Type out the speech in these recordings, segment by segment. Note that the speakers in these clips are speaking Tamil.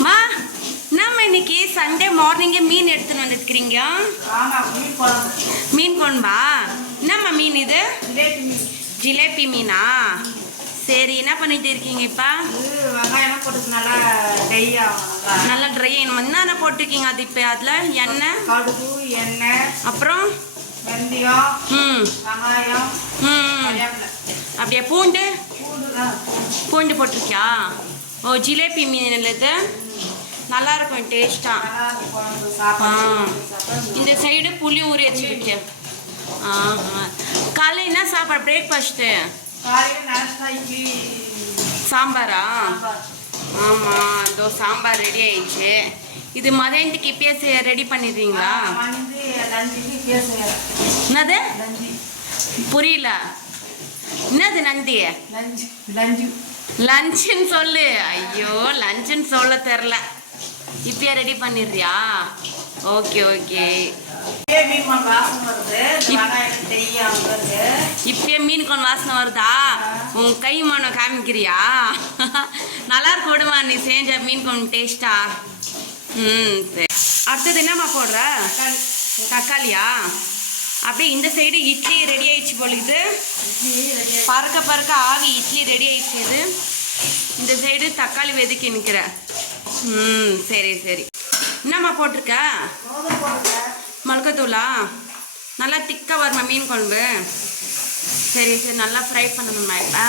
மா நம்ம இன்னைக்கு சண்டே மார்னிங்கே மீன் எடுத்துன்னு வந்துருக்கிறீங்க மீன் குழம்பு. என்னம்மா மீன் இது? ஜிலேபி மீன். சரி என்ன பண்ணிட்டு இருக்கீங்க இப்போ? வெங்காயம் போட்டு நல்லா ட்ரை ஆகும் நல்லா ட்ரை என்னென்ன போட்டிருக்கீங்க அது இப்போ அதில்? எண்ணெய்? கடுகு எண்ணெய் அப்புறம்? வெந்தயம் ம். வெங்காயம் ம். அப்படியே பூண்டு? பூண்டு போட்டிருக்கியா? ஓ ஜிலேபி மீன் இது நல்லா இருக்கும் டேஸ்ட்டாக ஆ. இந்த சைடு புளி ஊறி வச்சிருக்கேன் ஆஹா காலைல என்ன சாப்பாடு பிரேக்ஃபாஸ்ட்டு காலையில் சாம்பாரா? ஆமாம் இதோ சாம்பார் ரெடி ஆயிடுச்சு. இது மதியானத்துக்கு இப்பயே ரெடி பண்ணிடுறீங்களா? என்னது? புரியல. என்னது நந்தி? லஞ்சு லஞ்சுன்னு சொல்லு. ஐயோ லஞ்சுன்னு சொல்ல தெரில. இப்பயே ரெடி பண்ணிடுறியா? ஓகே ஓகே இப்பயே மீன் கொண்டு வாசனை வருதா. உன் கை மனம் காமிக்கிறியா? நல்லா இருக்கு விடுமா நீ செஞ்ச மீன் கொண்டு டேஸ்டா ம் சரி. அடுத்தது என்னம்மா போடுற? தக்காளி. தக்காளியா? அப்படியே இந்த சைடு இட்லி ரெடி ஆயிடுச்சு பொழுது பறக்க பறக்க ஆவி இட்லி ரெடி ஆயிடுச்சு இது. இந்த சைடு தக்காளி வெதுக்கி நிற்கிற ம் சரி சரி. என்னம்மா போட்டிருக்க? மிளகாத்தூளா? நல்லா திக்காக வருமா மீன் குழம்பு? சரி சரி நல்லா ஃப்ரை பண்ணணுமா இப்போ?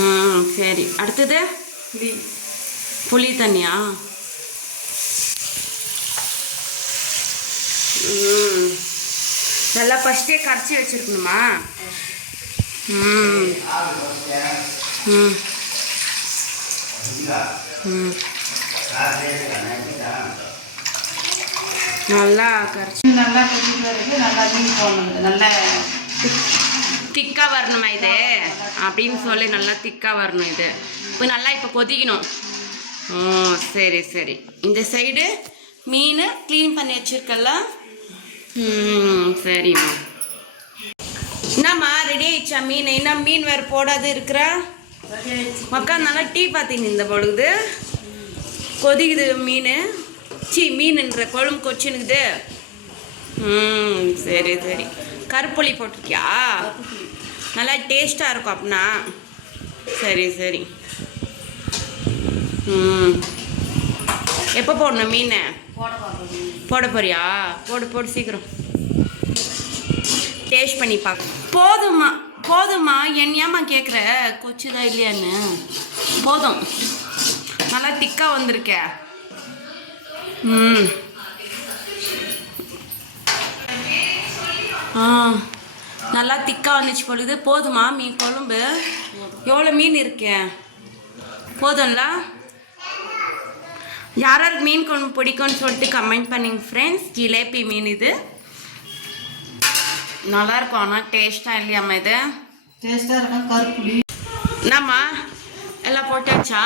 ம் சரி. அடுத்தது? புளி. புளி தண்ணியா? நல்லா ஃபஸ்ட்டே கரைச்சி வச்சிருக்கணுமா? ம். ம். ம். நல்லா கரைச்சி. நல்லா கொதிக்க வரைக்கும் நல்லா மீன் போடணும் நல்லா திக்காக வரணுமா இது? அப்படின்னு சொல்லி நல்லா திக்காக வரணும் இது. இப்போ நல்லா இப்போ கொதிக்கணும். சரி சரி. இந்த சைடு மீன் க்ளீன் பண்ணி வச்சிருக்கல சரிம்மா. என்னம்மா ரெடி ஆயிடுச்சா மீன்? என்ன மீன் வேறு போடாது இருக்கிறா? மக்கா நல்லா டீ பார்த்தீங்க இந்த பொழுது கொதிக்குது மீன். சி மீனுன்ற குழம்பு கொச்சினுக்குது ம் சரி சரி. கருப்புளி போட்டிருக்கியா? நல்லா டேஸ்ட்டாக இருக்கும் அப்படின்னா சரி சரி. ம். எப்போ போடணும் மீனை? போட போட போறியா? போடு போடு சீக்கிரம். டேஸ்ட் பண்ணி பார்க்க போதும்மா போதும்மா என்னையாம்மா கேட்குற கொச்சுதா இல்லையான்னு? போதும். நல்லா திக்காக வந்திருக்க. ம். ஆ நல்லா திக்காக வந்துச்சு பொழுது போதுமா மீன் குழம்பு? எவ்வளோ மீன் இருக்கே? போதும்ல? யாராருக்கு மீன் குழம்பு பிடிக்கும்னு சொல்லிட்டு கமெண்ட் பண்ணிங்க ஃப்ரெண்ட்ஸ் ஜிலேபி மீன் இது. நல்லா இருக்கும் ஆனால் டேஸ்ட்டாக இல்லையாம்மா இது? டேஸ்ட்டாக இருக்கும் கருப்புளி. என்னம்மா? எல்லாம் போட்டாச்சா?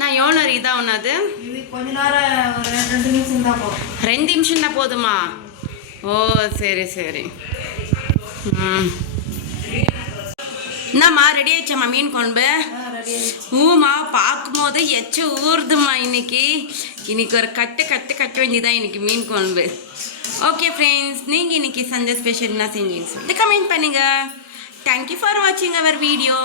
நான் எவ்வளோ இதாக ஒன்றாது இது கொஞ்ச நேரம் ரெண்டு நிமிஷம் தான் ரெண்டு நிமிஷம் தான் போதுமா? ஓ சரி சரி. ம். என்னம்மா ரெடி ஆயிடுச்சாம்மா மீன் குழம்பு? ஊமா பார்க்கும்போது எச்ச ஊறுதுமா இன்னைக்கு. இன்னைக்கு ஒரு கட்டு கட்டு கட்ட வேண்டியதான் இன்னைக்கு மீன் குழம்பு. ஓகே ஃப்ரெண்ட்ஸ் நீங்கள் இன்னைக்கு சண்டே ஸ்பெஷல் என்ன செஞ்சீங்கன்னு சொல்லிட்டு கமெண்ட் பண்ணுங்க. தேங்க்யூ ஃபார் வாட்சிங் அவர் வீடியோ